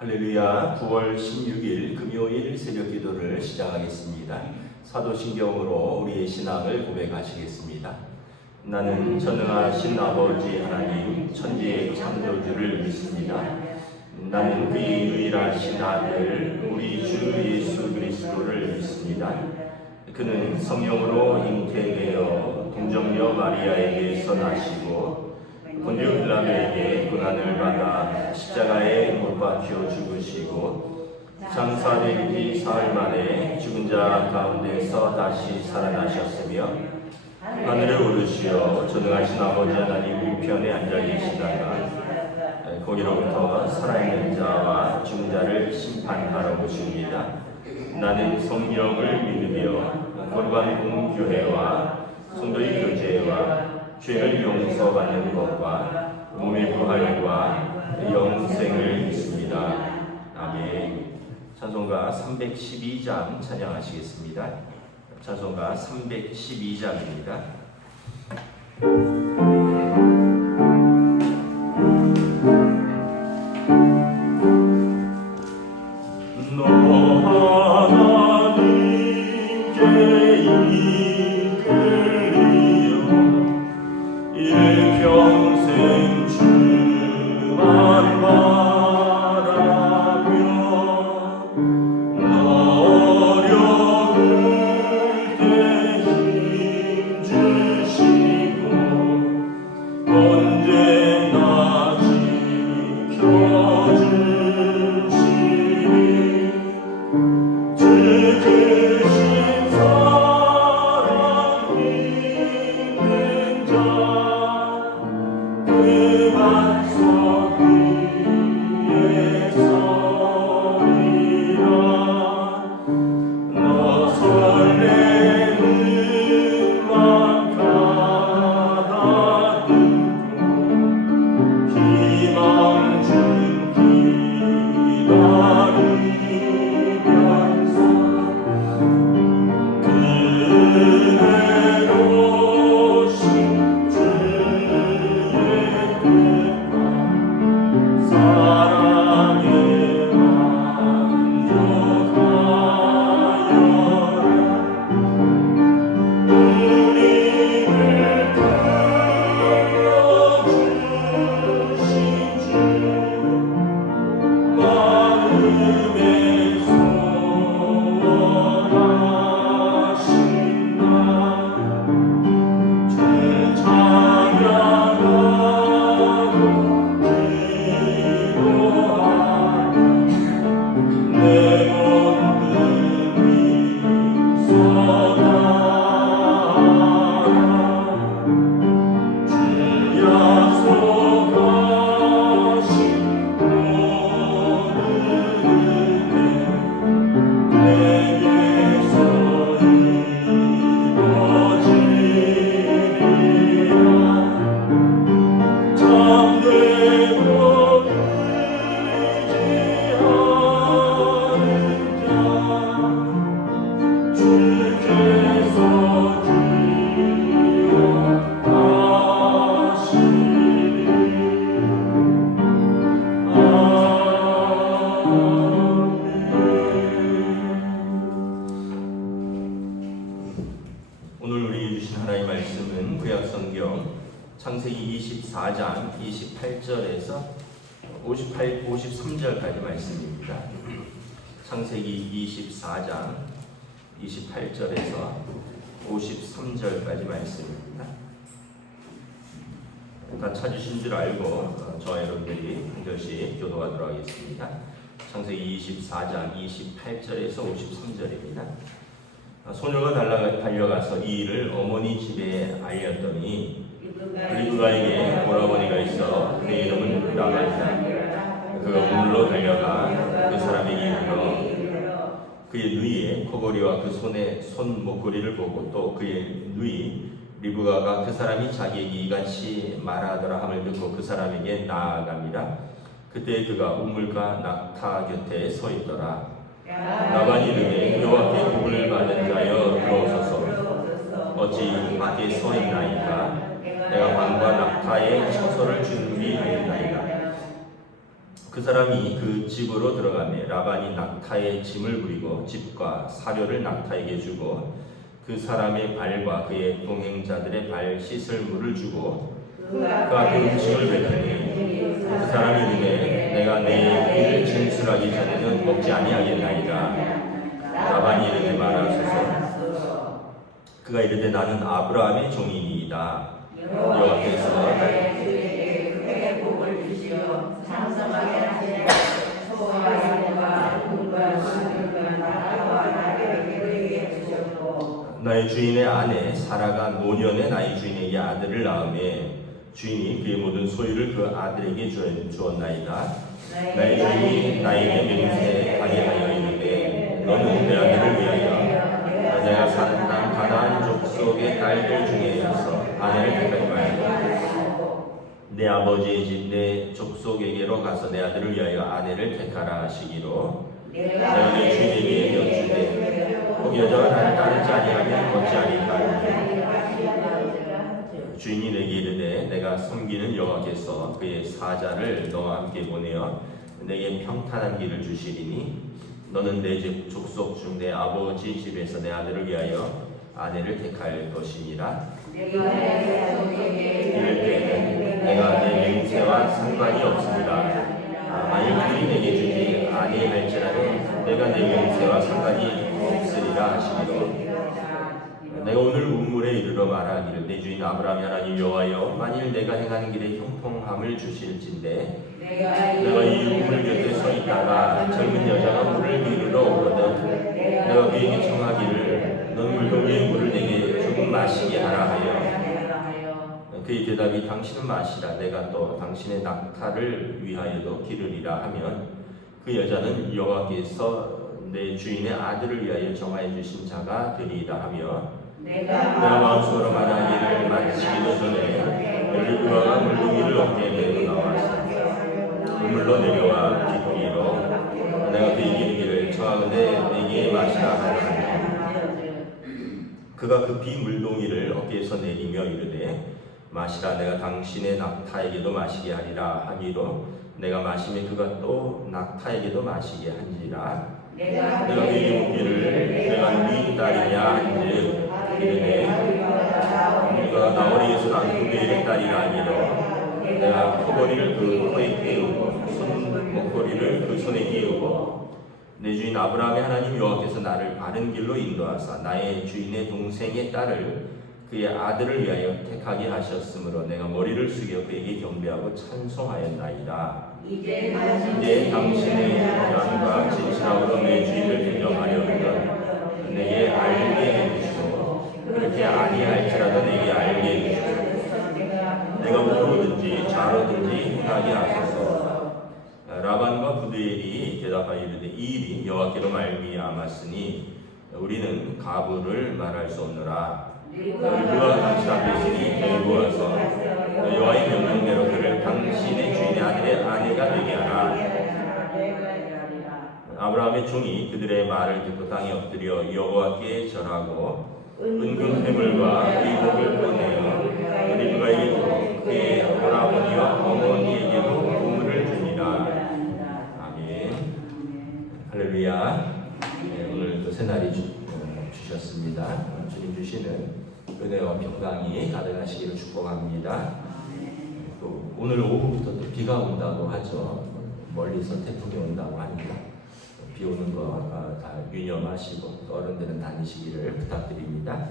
할렐루야. 9월 16일 금요일 새벽 기도를 시작하겠습니다. 사도신경으로 우리의 신앙을 고백하시겠습니다. 나는 전능하신 아버지 하나님 천지의 창조주를 믿습니다. 나는 그의 유일하신 아들 우리 주 예수 그리스도를 믿습니다. 그는 성령으로 잉태되어 동정녀 마리아에게서 나시고 본디오 빌라도에게 고난을 받아 십자가에 못 박혀 죽으시고 장사된 지 사흘 만에 죽은 자 가운데서 다시 살아나셨으며 하늘에 오르시어 전능하신 아버지 하나님 우편에 앉아 계시다가 거기로부터 살아있는 자와 죽은 자를 심판하러 오십니다. 나는 성령을 믿으며 거룩한 공교회와 성도의 교제와 죄를 용서받는 것과 몸의 부활과 영생을 믿습니다. 아멘. 찬송가 312장 찬양하시겠습니다. 찬송가 312장입니다. 창세기 24장 28절에서 53절까지 말씀입니다. 창세기 24장 28절에서 53절까지 말씀입니다. 다 찾으신 줄 알고 저와 여러분들이 한 절씩 교도하도록 하겠습니다. 창세기 24장 28절에서 53절입니다. 소녀가 달려가서 이 일을 어머니 집에 알렸더니 리브가에게 오라버니가 있어 그의 이름은 라반이다. 그가 우물로 달려가 그 사람에게 이르러 그의 누이의 코골이와 그 손 목걸이를 보고 또 그의 누이 리브가가 그 사람이 자기에게 이같이 말하더라 함을 듣고 그 사람에게 나아갑니다. 그때 그가 우물가 낙타 곁에 서 있더라. 라반이 이르되 여호와께 복을 받은 자여 들어오소서. 어찌 밖에 서 있나이까. 내가 방과 낙타의 처소를 준비하였나이다. 그 사람이 그 집으로 들어가매 라반이 낙타의 짐을 부리고 집과 사료를 낙타에게 주고 그 사람의 발과 그의 동행자들의 발 씻을 물을 주고 그가 그 음식을 베푸니 그 사람이 이르되 내가 내 일을 진술하기 전에는 먹지 아니하겠나이다. 라반이 이르되 말하소서. 그가 이르되 나는 아브라함의 종이니이다. 여호와께서 그에게 복을 주시어 장성하게 하시되 소원과 돈과 물과 나라와 나라를 그에게 주셨고 나의 주인의 아내 사라가 노년에 나의 주인에게 아들을 낳음에 주인이 그의 모든 소유를 그 아들에게 주었나이다. 나의 주인이 나에게 맹세하게 하여 이르되 너는 내 아들을 위하여 내가 사는 땅 가나안 족속의 딸들 중에서 아내를 택하지 말고 내 아버지의 집 내 족속에게로 가서 내 아들을 위하여 아내를 택하라 하시기로 내가 내 주인에게 여쭈되 혹 여자가 나를 따르지 아니하면 어찌 아니까. 주인이 내게 이르되 내가 섬기는 여호와께서 그의 사자를 너와 함께 보내어 내게 평탄한 길을 주시리니 너는 내 족속 중 내 아버지 집에서 내 아들을 위하여 아내를 택할 것이니라. 이럴 때에는 내가 내 맹세와 상관이 없습니다. 만일 그들이 내게 주지 아니할지라도 내가 내 맹세와 상관이 없으리라 하시기로 내가 오늘 우물에 이르러 말하기를 내 주인 아브라함이 하나님 여호와여 만일 내가 행하는 길에 형통함을 주실진데 내가 이 우물 곁에 서 있다가 젊은 여자가 물을 기르러 오거든 내가 그에게 청하기를 넌 물동이의 물을 내게 조금 마시게 하라 하여 그의 대답이 당신은 마시라 내가 또 당신의 낙타를 위하여도 기르리라 하면 그 여자는 여호와께서 내 주인의 아들을 위하여 정하여 주신 자가 되리이다 하며 내가 마음속으로 말하기를 마치기도 전에 엘리브가 물동이를 어깨에 메고 나와서 우물로 내려와 깊이로 내가 그에게 이르기를 청하건대 내게 마시라 하니 그가 급히 물동이를 어깨에서 내리며 이르되 마시라 내가 당신의 낙타에게도 마시게 하리라 하기로 내가 마시며 그가 또 낙타에게도 마시게 한지라 내가 그에게 묻기를 내가 네 딸이냐 한즉 이르되 네가 나오리에서 난 그의 딸이라 하기로 내가 코머리를 그 코에 끼우고 목걸이를 그 손에 끼우고 내 주인 아브라함의 하나님 여호와께서 나를 바른 길로 인도하사 나의 주인의 동생의 딸을 그의 아들을 위하여 택하게 하셨으므로 내가 머리를 숙여 그에게 경배하고 찬송하였나이다. 이제 당신의 양과 진실함으로 내 주인을 인정하려거든 내게 알게 해주시고 그렇게 아니할지라도 내게 알게 해주시고 내가 우로든지 좌로든지 행하게 하소서. 라반과 부두엘이 대답하여 이르되 이 일이 여호와께로 말미암았으니 우리는 가부를 말할 수 없노라. 그가 당신 앞에 있으니 데리고 와서 여호와의 명령대로 그를 당신의 주인의 아들의 아내가 되게 하라. 아브라함의 종이 그들의 말을 듣고 땅에 엎드려 여호와께 절하고 은금 해물과 의복을 꺼내어 리브가에게 주고 그의 할아버지와 어머니에게도 보물을 주니라. 아멘. 할렐루야. 네, 오늘 또 새날이 주셨습니다. 주님 주시는 은혜와 평강이 가득하시기를 축복합니다. 또 오늘 오후부터 또 비가 온다고 하죠. 멀리서 태풍이 온다고 합니다. 비 오는 거 다 유념하시고 또 어른들은 다니시기를 부탁드립니다.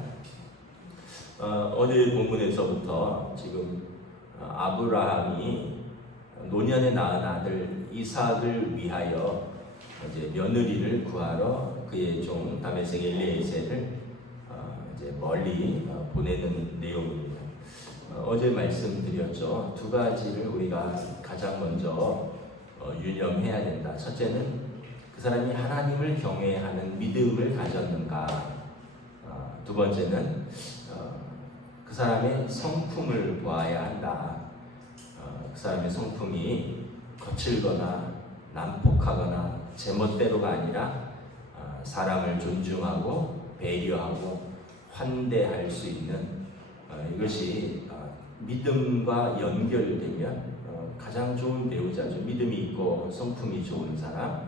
어제 본문에서부터 지금 아브라함이 노년에 낳은 아들 이삭을 위하여 이제 며느리를 구하러 그의 종 다메섹 엘리에셀을 이제 멀리 보내는 내용입니다. 어제 말씀드렸죠. 두 가지를 우리가 가장 먼저 유념해야 된다. 첫째는 그 사람이 하나님을 경외하는 믿음을 가졌는가. 두 번째는 그 사람의 성품을 보아야 한다. 그 사람의 성품이 거칠거나 난폭하거나 제멋대로가 아니라 사람을 존중하고 배려하고 환대할 수 있는 이것이 믿음과 연결되면 가장 좋은 배우자죠. 믿음이 있고 성품이 좋은 사람.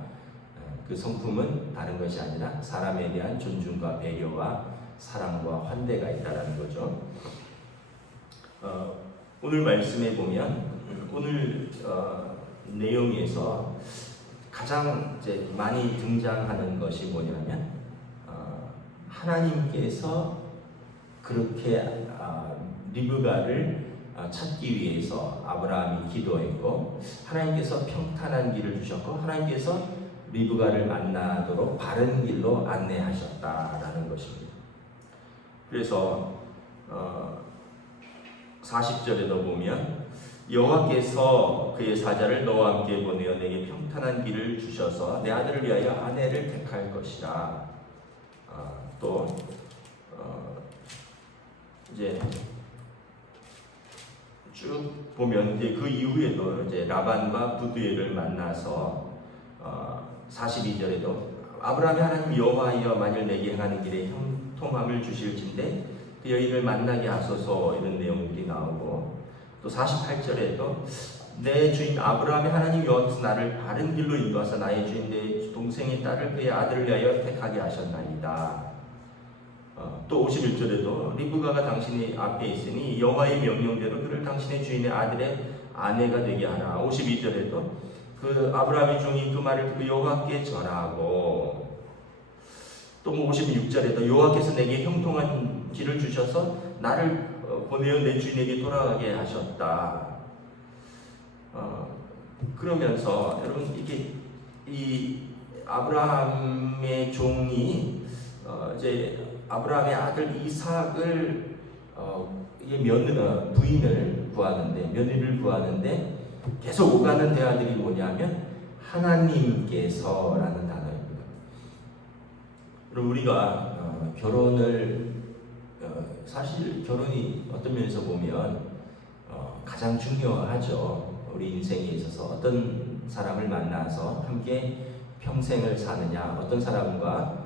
그 성품은 다른 것이 아니라 사람에 대한 존중과 배려와 사랑과 환대가 있다라는 거죠. 오늘 말씀에 보면 오늘 내용에서 가장 이제 많이 등장하는 것이 뭐냐면 하나님께서 그렇게 리브가를 찾기 위해서 아브라함이 기도했고 하나님께서 평탄한 길을 주셨고 하나님께서 리브가를 만나도록 바른 길로 안내하셨다라는 것입니다. 그래서 40절에도 보면 여호와께서 그의 사자를 너와 함께 보내어 내게 평탄한 길을 주셔서 내 아들을 위하여 아내를 택할 것이라. 또 이제 쭉 보면 이제 그 이후에도 이제 라반과 부두엘을 만나서 42절에도 아브라함이 하나님 여호와여 만일 내게 행하는 길에 형통함을 주실진대 그 여인을 만나게 하소서 이런 내용들이 나오고 또 48절에도 내 주인 아브라함이 하나님 여호와께서 나를 바른 길로 인도하사 나의 주인 내 동생의 딸을 그의 아들을 위하여 택하게 하셨나이다. 또 51절에도 리브가가 당신의 앞에 있으니 여호와의 명령대로 그를 당신의 주인의 아들의 아내가 되게 하라. 52절에도 그 아브라함의 종이 그 말을 듣고 여호와께 절하고 또 56절에도 여호와께서 내게 형통한 길을 주셔서 나를 보내어 내 주인에게 돌아가게 하셨다. 그러면서 여러분 이게 이 아브라함의 종이 이제 아브라함의 아들 이삭을 부인을 구하는데 며느리를 구하는데 계속 오가는 대화들이 뭐냐면 하나님께서라는 단어입니다. 그럼 우리가 결혼을 사실 결혼이 어떤 면에서 보면 가장 중요하죠. 우리 인생에 있어서 어떤 사람을 만나서 함께 평생을 사느냐, 어떤 사람과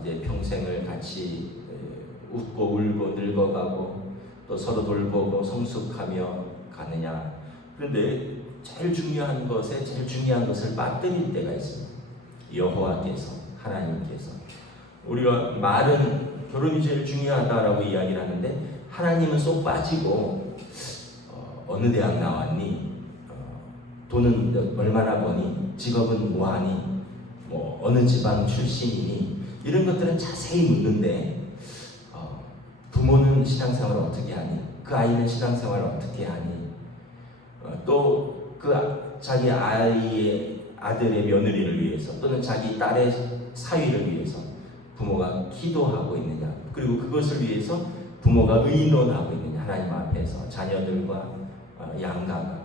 이제 평생을 같이 웃고 울고 늙어가고 또 서로 돌보고 성숙하며 가느냐. 그런데 제일 중요한 것을 빠뜨릴 때가 있습니다. 여호와께서, 하나님께서. 우리가 말은 결혼이 제일 중요하다라고 이야기를 하는데 하나님은 쏙 빠지고 어느 대학 나왔니? 돈은 얼마나 버니? 직업은 뭐하니? 뭐 어느 지방 출신이니? 이런 것들은 자세히 묻는데 부모는 신앙생활을 어떻게 하니? 그 아이는 신앙생활을 어떻게 하니? 또 그 자기 아들의 며느리를 위해서 또는 자기 딸의 사위를 위해서 부모가 기도하고 있느냐? 그리고 그것을 위해서 부모가 의논하고 있느냐? 하나님 앞에서 자녀들과 양가가.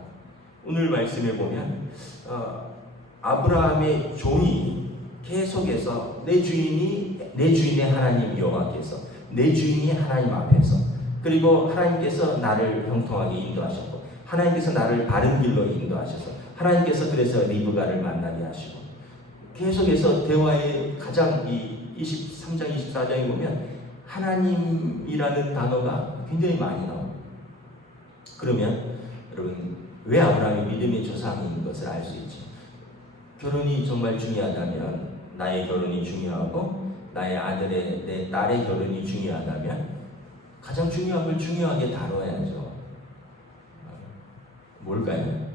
오늘 말씀에 보면 아브라함의 종이 계속해서 내 주인의 하나님 여호와께서 내 주인이 하나님 앞에서 그리고 하나님께서 나를 형통하게 인도하셨고 하나님께서 나를 바른 길로 인도하셔서 하나님께서 그래서 리브가를 만나게 하시고 계속해서 대화의 가장 이 23장 24장에 보면 하나님이라는 단어가 굉장히 많이 나옵니다. 그러면 여러분 왜 아브라함이 믿음의 조상인 것을 알 수 있죠. 결혼이 정말 중요하다면 나의 결혼이 중요하고 나의 내 딸의 결혼이 중요하다면 가장 중요한 걸 중요하게 다뤄야죠. 뭘까요?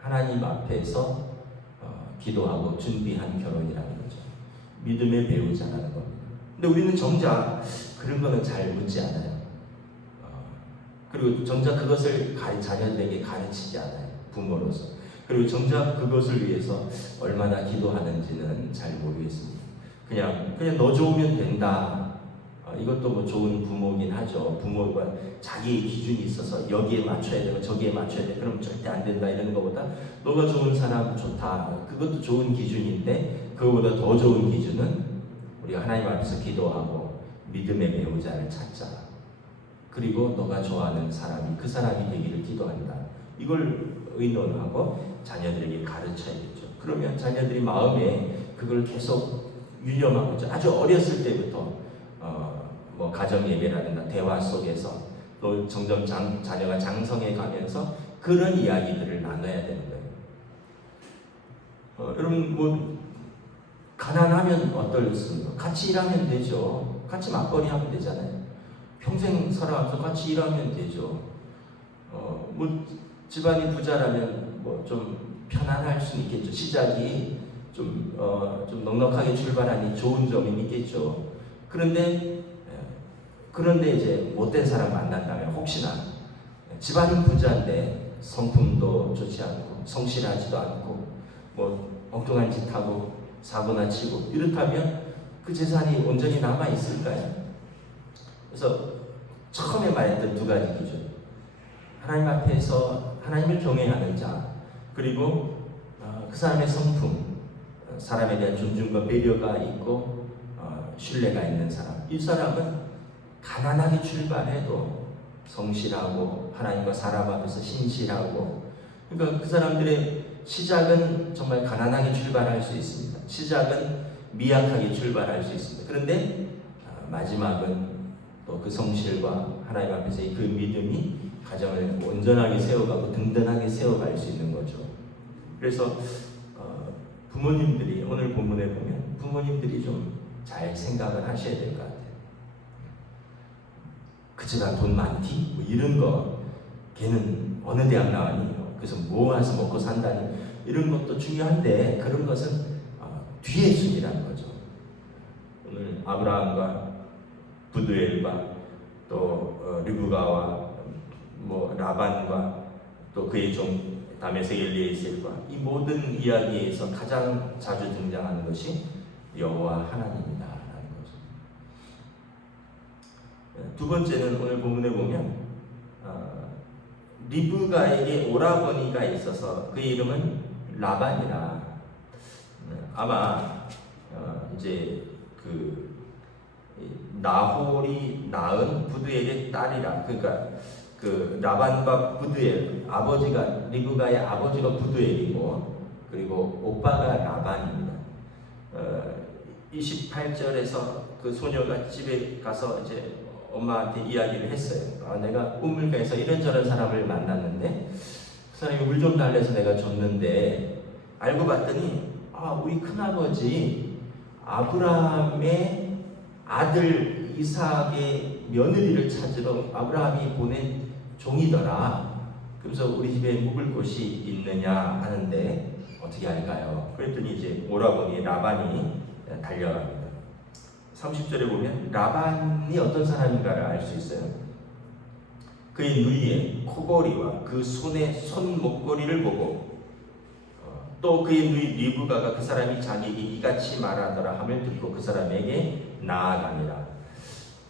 하나님 앞에서 기도하고 준비한 결혼이라는 거죠. 믿음의 배우자라는 겁니다. 근데 우리는 정작 그런 거는 잘 묻지 않아요. 그리고 정작 그것을 자녀들에게 가르치지 않아요. 부모로서. 그리고 정작 그것을 위해서 얼마나 기도하는지는 잘 모르겠습니다. 그냥 너 좋으면 된다. 이것도 뭐 좋은 부모긴 하죠. 부모가 자기의 기준이 있어서 여기에 맞춰야 되고 저기에 맞춰야 돼. 그럼 절대 안 된다 이러는 것보다 너가 좋은 사람 좋다. 그것도 좋은 기준인데 그거보다 더 좋은 기준은 우리가 하나님 앞에서 기도하고 믿음의 배우자를 찾자. 그리고 너가 좋아하는 사람이 그 사람이 되기를 기도한다. 이걸 의논하고 자녀들에게 가르쳐야겠죠. 그러면 자녀들이 마음에 그걸 계속 유념하고 있죠. 아주 어렸을 때부터 뭐 가정 예배라든가 대화 속에서 또 점점 자녀가 장성해 가면서 그런 이야기들을 나눠야 되는 거예요. 여러분 뭐 가난하면 어떨습니까? 같이 일하면 되죠. 같이 맞벌이 하면 되잖아요. 평생 살아가면서 같이 일하면 되죠. 뭐 집안이 부자라면 뭐 좀 편안할 수는 있겠죠. 시작이 좀 넉넉하게 출발하니 좋은 점이 있겠죠. 그런데 이제 못된 사람 만난다면 혹시나 집안은 부자인데 성품도 좋지 않고 성실하지도 않고 뭐 엉뚱한 짓 하고 사고나 치고 이렇다면 그 재산이 온전히 남아 있을까요? 그래서 처음에 말했던 두 가지 기준, 하나님 앞에서 하나님을 경외하는 자, 그리고 그 사람의 성품, 사람에 대한 존중과 배려가 있고 신뢰가 있는 사람. 이 사람은 가난하게 출발해도 성실하고 하나님과 사람 앞에서 신실하고, 그러니까 그 사람들의 시작은 정말 가난하게 출발할 수 있습니다. 시작은 미약하게 출발할 수 있습니다. 그런데 마지막은 또 그 성실과 하나님 앞에서의 그 믿음이 가정을 온전하게 세워가고 든든하게 세워갈 수 있는 거죠. 그래서 부모님들이 오늘 본문에 보면 부모님들이 좀 잘 생각을 하셔야 될 것 같아요. 그 집안 돈 많디? 뭐 이런 거, 걔는 어느 대학 나왔니? 그래서 뭐 해서 먹고 산다니? 이런 것도 중요한데 그런 것은 뒤의 순위라는 거죠. 오늘 아브라함과 부두엘과 또 리브가와 뭐 라반과 또 그의 종 다메섹 엘리에셀과 이 모든 이야기에서 가장 자주 등장하는 것이 여호와 하나님이다라는 거죠. 두 번째는 오늘 본문에 보면 리브가에게 오라버니가 있어서 그 이름은 라반이라. 아마 이제 그 나홀이 낳은 부두엘의 딸이라, 그러니까 그 라반과 부두엘, 아버지가 리브가의 아버지가 부두엘이고 그리고 오빠가 라반입니다. 28절에서 그 소녀가 집에 가서 이제 엄마한테 이야기를 했어요. 내가 우물가에서 이런저런 사람을 만났는데 그 사람이 물 좀 달래서 내가 줬는데 알고 봤더니 우리 큰아버지 아브라함의 아들 이삭의 며느리를 찾으러 아브라함이 보낸 종이더라. 그래서 우리 집에 묵을 곳이 있느냐 하는데 어떻게 할까요? 그랬더니 이제 오라버니 라반이 달려갑니다. 30절에 보면 라반이 어떤 사람인가를 알 수 있어요. 그의 누이의 코골이와 그 손의 손 목걸이를 보고 또 그의 누이 리브가가 그 사람이 자기에게 이같이 말하더라 함을 듣고 그 사람에게 나아갑니다.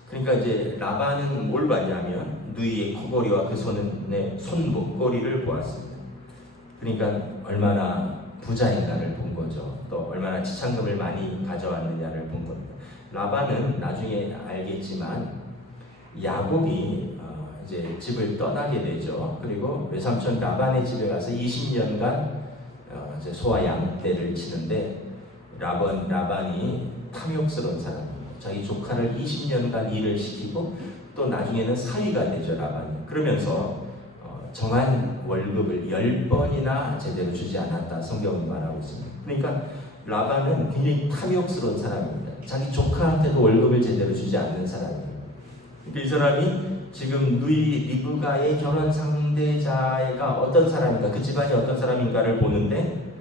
그러니까 이제 라반은 뭘 봤냐면 누이의 코골이와 그 손의 손 목걸이를 보았습니다. 그러니까 얼마나 부자인가를 본 거죠. 또 얼마나 지참금을 많이 가져왔느냐를 본 겁니다. 라반은 나중에 알겠지만 야곱이 이제 집을 떠나게 되죠. 그리고 외삼촌 라반의 집에 가서 20년간 이제 소와 양떼를 치는데 라반이 탐욕스러운 사람이에요. 자기 조카를 20년간 일을 시키고 또 나중에는 사위가 되죠, 라반이. 그러면서 정한 월급을 10번이나 제대로 주지 않았다 성경이 말하고 있습니다. 그러니까 라반은 굉장히 탐욕스러운 사람입니다. 자기 조카한테도 월급을 제대로 주지 않는 사람이에요. 이 사람이 지금 누이 리브가의 결혼 상대자가 어떤 사람인가, 그 집안이 어떤 사람인가를 보는데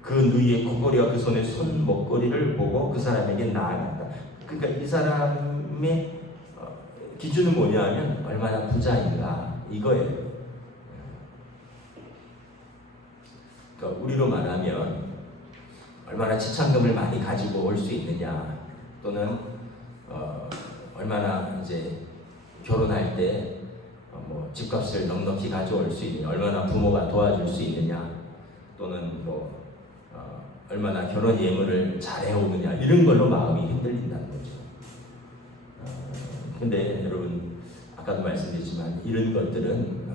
그 누이의 코골이와 그 손의 손 목걸이를 보고 그 사람에게 나아간다. 그러니까 이 사람의 기준은 뭐냐면 얼마나 부자인가 이거예요. 그러니까 우리로 말하면 얼마나 지참금을 많이 가지고 올 수 있느냐, 또는 얼마나 이제 결혼할 때 뭐 집값을 넉넉히 가져올 수 있느냐, 얼마나 부모가 도와줄 수 있느냐, 또는 뭐 얼마나 결혼 예물을 잘 해오느냐, 이런 걸로 마음이 흔들린다는 거죠. 근데 여러분 아까도 말씀드렸지만 이런 것들은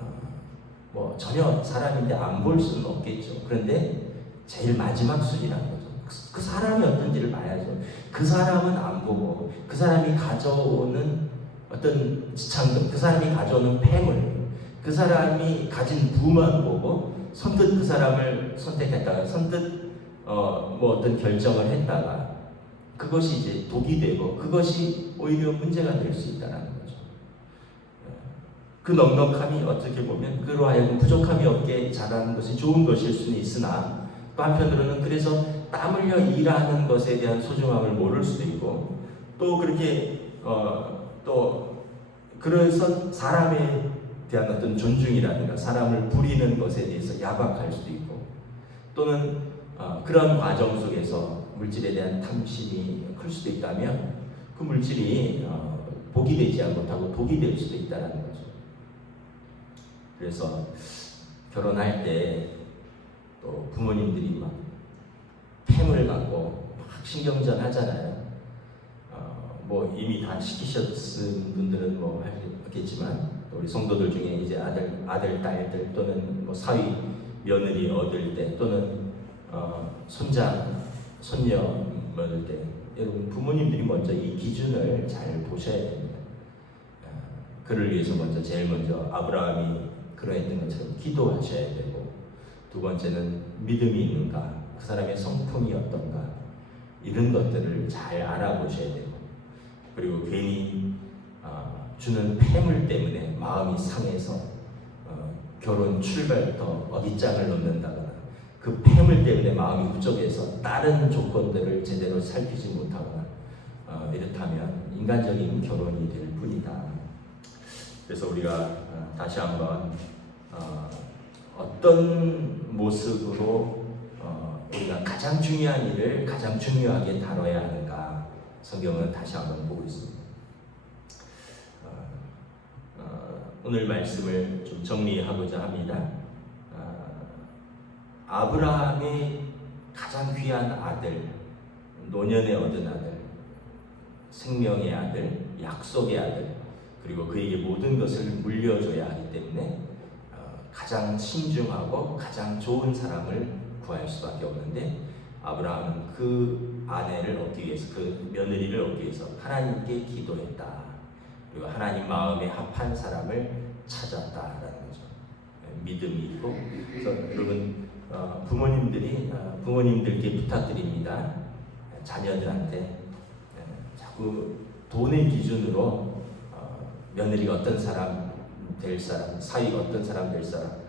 뭐 전혀 사람인데 안 볼 수는 없겠죠. 그런데 제일 마지막 순위라는 거죠. 그 사람이 어떤지를 봐야죠. 그 사람은 안 보고 그 사람이 가져오는 어떤 지참금, 그 사람이 가져오는 폐물, 그 사람이 가진 부만 보고 선뜻 그 사람을 선택했다가 선뜻 뭐 어떤 결정을 했다가 그것이 이제 독이 되고 그것이 오히려 문제가 될 수 있다는 거죠. 그 넉넉함이 어떻게 보면 그로 하여금 부족함이 없게 자라는 것이 좋은 것일 수는 있으나 또 한편으로는 그래서 땀 흘려 일하는 것에 대한 소중함을 모를 수도 있고 또 그렇게 또 그래서 사람에 대한 어떤 존중이라든가 사람을 부리는 것에 대해서 야박할 수도 있고 또는 그런 과정 속에서 물질에 대한 탐심이 클 수도 있다면 그 물질이 복이 되지 못하고 독이 될 수도 있다는 거죠. 그래서 결혼할 때 또 부모님들이 막 팸을 갖고 막 신경전 하잖아요. 뭐 이미 다 시키셨은 분들은 뭐 하겠지만 우리 성도들 중에 이제 아들, 딸들 또는 뭐 사위, 며느리 얻을 때 또는 손자, 손녀 얻을 때 여러분 부모님들이 먼저 이 기준을 잘 보셔야 됩니다. 그를 위해서 제일 먼저 아브라함이 그러했던 것처럼 기도하셔야 되고 두 번째는 믿음이 있는가, 그 사람의 성품이 어떤가 이런 것들을 잘 알아보셔야 되고 그리고 괜히 주는 폐물 때문에 마음이 상해서 결혼 출발부터 어깃장을 놓는다거나 그 폐물 때문에 마음이 부족해서 다른 조건들을 제대로 살피지 못하거나 이렇다면 인간적인 결혼이 될 뿐이다. 그래서 우리가 다시 한번 어떤 모습으로 우리가 가장 중요한 일을 가장 중요하게 다뤄야 하는가 성경은 다시 한번 보고 있습니다. 오늘 말씀을 좀 정리하고자 합니다. 아브라함의 가장 귀한 아들, 노년에 얻은 아들, 생명의 아들, 약속의 아들, 그리고 그에게 모든 것을 물려줘야 하기 때문에 가장 신중하고 가장 좋은 사람을 구할 수밖에 없는데 아브라함은 그 아내를 얻기 위해서 그 며느리를 얻기 위해서 하나님께 기도했다. 그리고 하나님 마음에 합한 사람을 찾았다라는 거죠. 믿음이 있고 그래서 여러분 부모님들께 부탁드립니다. 자녀들한테 자꾸 돈의 기준으로 며느리가 어떤 사람 될 사람, 사위가 어떤 사람 될 사람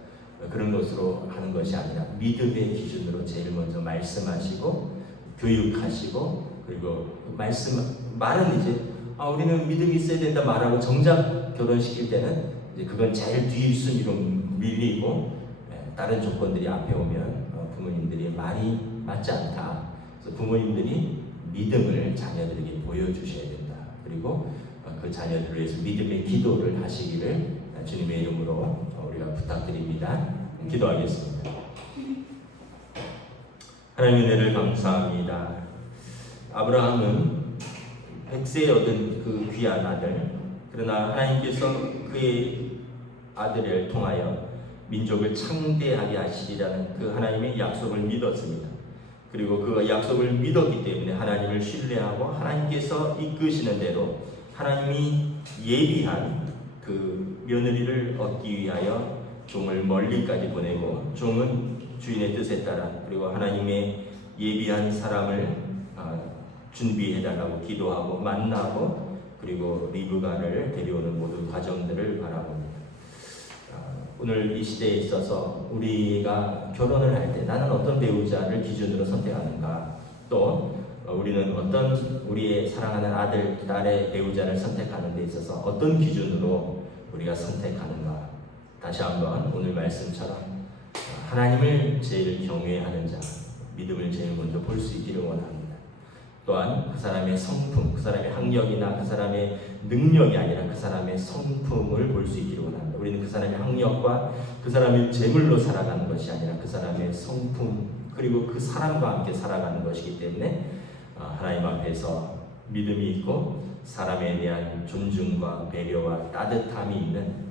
그런 것으로 하는 것이 아니라 믿음의 기준으로 제일 먼저 말씀하시고 교육하시고 그리고 말은 이제 우리는 믿음이 있어야 된다 말하고 정작 결혼시킬 때는 이제 그건 제일 뒷순위로 밀리고 다른 조건들이 앞에 오면 부모님들이 말이 맞지 않다. 그래서 부모님들이 믿음을 자녀들에게 보여주셔야 된다. 그리고 그 자녀들을 위해서 믿음의 기도를 하시기를 주님의 이름으로 우리가 부탁드립니다. 기도하겠습니다. 하나님의 은혜를 감사합니다. 아브라함은 100세에 얻은 그 귀한 아들, 그러나 하나님께서 그의 아들을 통하여 민족을 창대하게 하시리라는 그 하나님의 약속을 믿었습니다. 그리고 그 약속을 믿었기 때문에 하나님을 신뢰하고 하나님께서 이끄시는 대로 하나님이 예비한 그 며느리를 얻기 위하여 종을 멀리까지 보내고 종은 주인의 뜻에 따라 그리고 하나님의 예비한 사람을 준비해달라고 기도하고 만나고 그리고 리브가를 데려오는 모든 과정들을 바라봅니다. 오늘 이 시대에 있어서 우리가 결혼을 할 때 나는 어떤 배우자를 기준으로 선택하는가 또 우리는 어떤 우리의 사랑하는 아들, 딸의 배우자를 선택하는 데 있어서 어떤 기준으로 우리가 선택하는가 다시 한번 오늘 말씀처럼 하나님을 제일 경외하는 자, 믿음을 제일 먼저 볼 수 있기를 원합니다. 또한 그 사람의 성품, 그 사람의 학력이나 그 사람의 능력이 아니라 그 사람의 성품을 볼 수 있기를 원합니다. 우리는 그 사람의 학력과 그 사람의 재물로 살아가는 것이 아니라 그 사람의 성품 그리고 그 사람과 함께 살아가는 것이기 때문에 하나님 앞에서 믿음이 있고 사람에 대한 존중과 배려와 따뜻함이 있는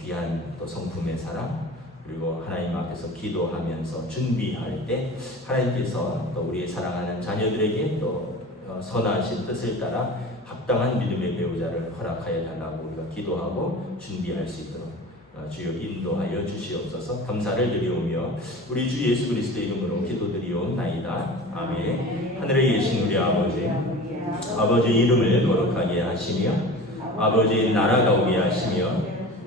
귀한 또 성품의 사람 그리고 하나님 앞에서 기도하면서 준비할 때 하나님께서 또 우리의 사랑하는 자녀들에게 또 선하신 뜻을 따라 합당한 믿음의 배우자를 허락하여 달라고 우리가 기도하고 준비할 수 있도록 주여 인도하여 주시옵소서. 감사를 드리오며 우리 주 예수 그리스도의 이름으로 기도드리옵나이다. 아멘. 하늘에 계신 우리 아버지, 아버지의 이름을 거룩하게 하시며 아버지의 나라가 오게 하시며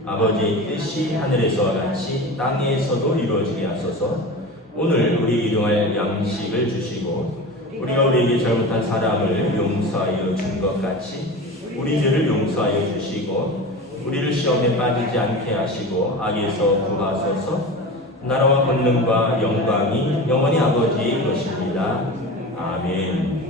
아버지의 뜻이 하늘에서와 같이 땅에서도 이루어지게 하소서. 오늘 우리 일용할 양식을 주시고 우리가 우리에게 잘못한 사람을 용서하여 준 것 같이 우리 죄를 용서하여 주시고 우리를 시험에 빠지지 않게 하시고 악에서 구하소서. 나라와 권능과 영광이 영원히 아버지의 것입니다. 아멘.